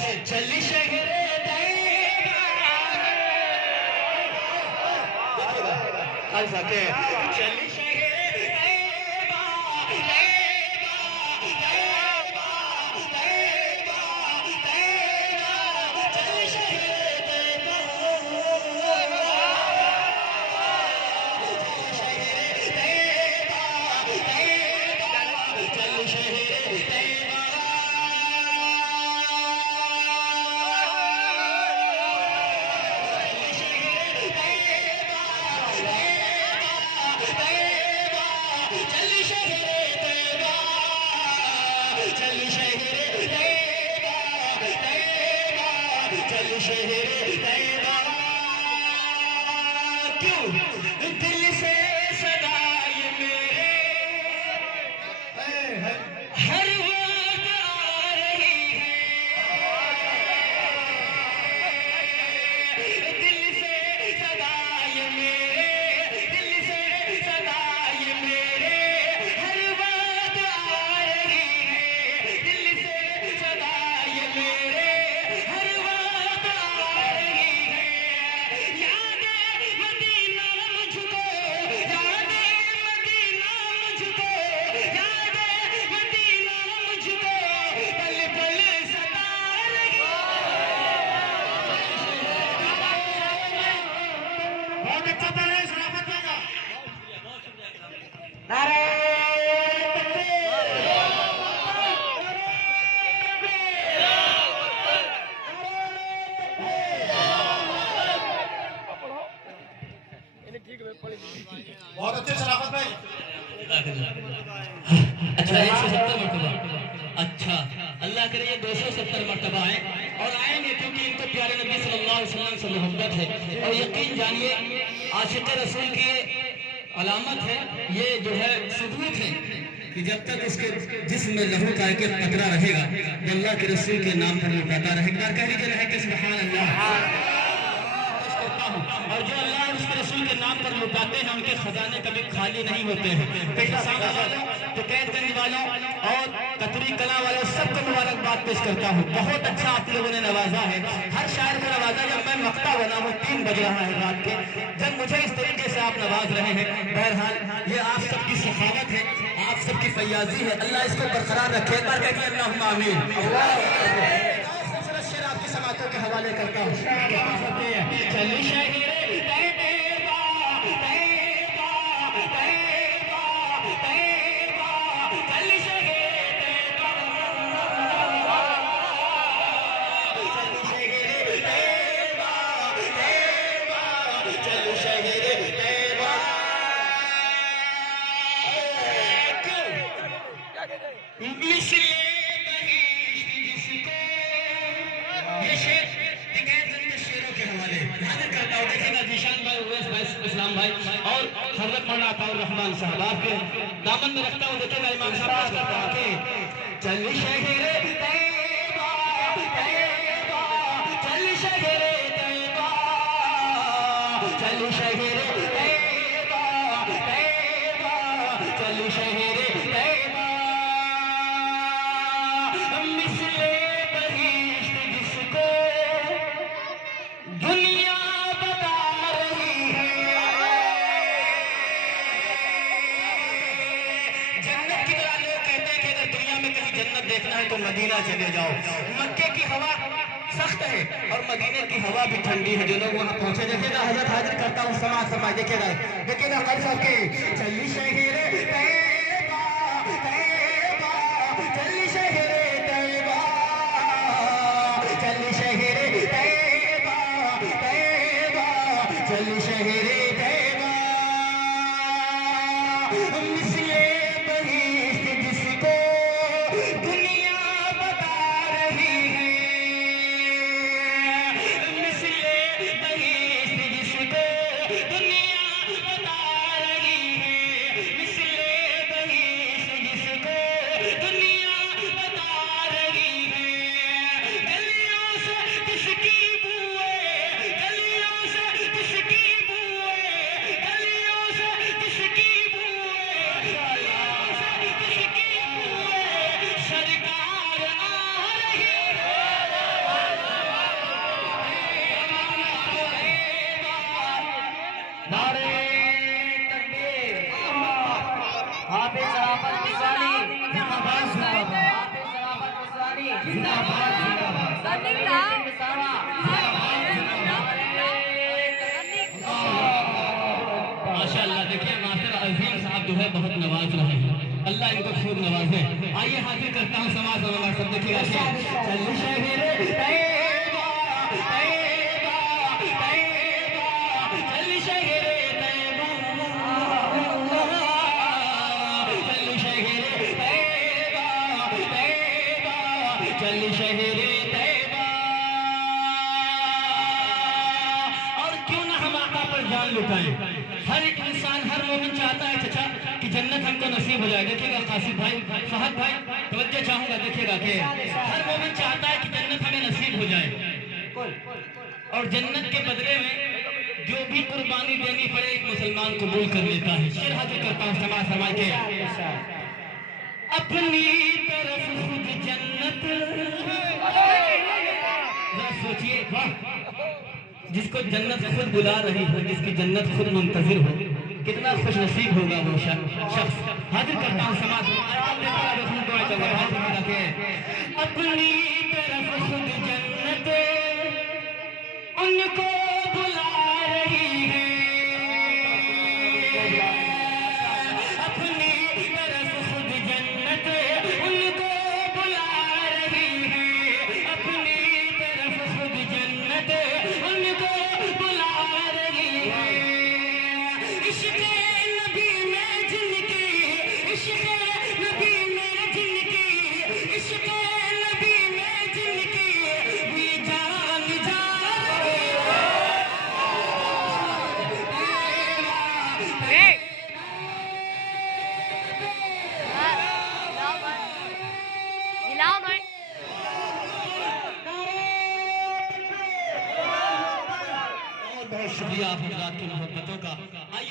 चल शहरे ऐसा के चल शहरे क्यों दिल से सदा ये मेरे हर वक्त आ रही है, दिल से सदा ये मेरे, दिल से सदा ये मेरे हर वक्त आ रही है, दिल से सदा ये मेरे हर वक्त आ रही है। याद मदीना मुझको, याद मदीना मुझको, याद मदीना मुझको पल पल सता रही है। बहुत अच्छा पल है, शराफत देगा। नारे बहुत अच्छे शराफत भाई। अच्छा 170 मरतबा, अच्छा अल्लाह करे ये 270 मरतबा आए और आएंगे, क्योंकि इनको प्यारे नबी सल्लल्लाहु अलैहि वसल्लम से मोहब्बत है। और यकीन जानिए आशिक रसूल की ये अलामत है, ये जो है सबूत है कि जब तक इसके जिस्म में लहू का एक कतरा रहेगा वो अल्लाह के रसूल के नाम पर लुटाता रहेगा। कह लीजिए रहे कि सुभान अल्लाह। और जो अल्लाह और उसके रसूल के नाम पर लुटाते हैं उनके खजाने कभी खाली नहीं होते हैं। पेशावाड़ा वालों, कैदगंज वालों और कतरी कला वालों सबको मुबारकबाद पेश करता हूँ। बहुत अच्छा आप लोगों ने नवाजा है, हर शायर को नवाजा। जब मैं मक्ता बना हूँ 3 बज रहा है रात के, जब मुझे इस तरीके से आप नवाज रहे हैं, बहरहाल ये आप सबकी सखावत है, आप सबकी फैयाजी है। अल्लाह इसको बरकरार रखे। अल्लाहुम्मा आमीन। आपकी समातों के हवाले करता हूँ। चल शहरे तैबा, तैबा, तैबा, तैबा, चल शहरे तैबा, चल शहरे तैबा, तैबा, चल शहरे तैबा। मिसले ये शेर टिकैत शेरों के हवाले हाजिर करता हूँ। देखिएगा जीशान भाई, उवैस भाई, इस्लाम भाई और हजरत मौलाना अताउर रहमान साहब आपके दामन में रखता हूँ। देखिएगा इमाम साहब करता है कि चल शहरे तैबा, तैबा, चल शहरे तैबा, चल शहरे तैबा, तैबा, चल शहरे तैबा। मिसले बहिश्त जिसको दुनिया बता रही है, जन्नत की तरह लोग कहते हैं कि अगर दुनिया में कहीं जन्नत देखना है तो मदीना चले जाओ। मक्के की हवा सख्त है और मदीने की हवा भी ठंडी है। जो लोग वहां पहुंचे, देखिएगा हजरत हाजिर करता हूँ समाज देखिएगा, देखिएगा हमारे साहब के चल शहरे तैबा, तैबा, चल शहरे तैबा, चल शहरे तैबा, तैबा, चल शहरे तैबा। मिसले बहिश्त जिसको दुनिया बता रही है, मिसले बहिश्त जिसको दुनिया बता रही है, मिसले बहिश्त जिसको दुनिया बता रही है। गलियों से किसकी बुए, गलियों से किसकी बुए माशाअल्लाह, देखिए मास्टर अजीम साहब जो है बहुत नवाज रहे हैं, अल्लाह इनको खूब नवाजे। आइए हाजिर करता हूँ समाज समाज सब देखिएगा। चल शहरे तैयबा, तैयबा, तैयबा, चल शहरे तैयबा, चल शहरे तैयबा, तैयबा, चल शहरे तैयबा। और क्यों ना हम आका पर जान लुटाएं। हर इंसान, हर मोमिन चाहता है चचा कि जन्नत हमको नसीब हो जाए। देखिएगा कासिफ भाई, फहद भाई, तवज्जो चाहूंगा, देखिएगा कि हर मोमिन चाहता है कि जन्नत हमें नसीब हो जाए, और जन्नत के बदले में जो भी कुर्बानी देनी पड़े एक मुसलमान कबूल कर लेता है। शेर हाजिर करता हूँ समाज समाज के। अपनी तरफ खुद जन्नत, जरा सोचिए, जिसको जन्नत खुद बुला रही हो, जिसकी जन्नत खुद मुंतजिर हो, कितना खुश नसीब होगा वो शख्स। हाजिर करता हूँ समाज। अपनी तरफ खुद जन्नत उनको बुला रही है, अपनी तरफ खुद जन्नत उनको बुला रही है, अपनी तरफ खुद जन्नत उनको बुला रही है। इश्क़ नबी में जिनकी, इश्क़ नबी में जिनकी, इश्क़ नबी में जिनकी भी जान जा रही है। बहुत शुक्रिया आप हज़रात की मोहब्बतों का। आइए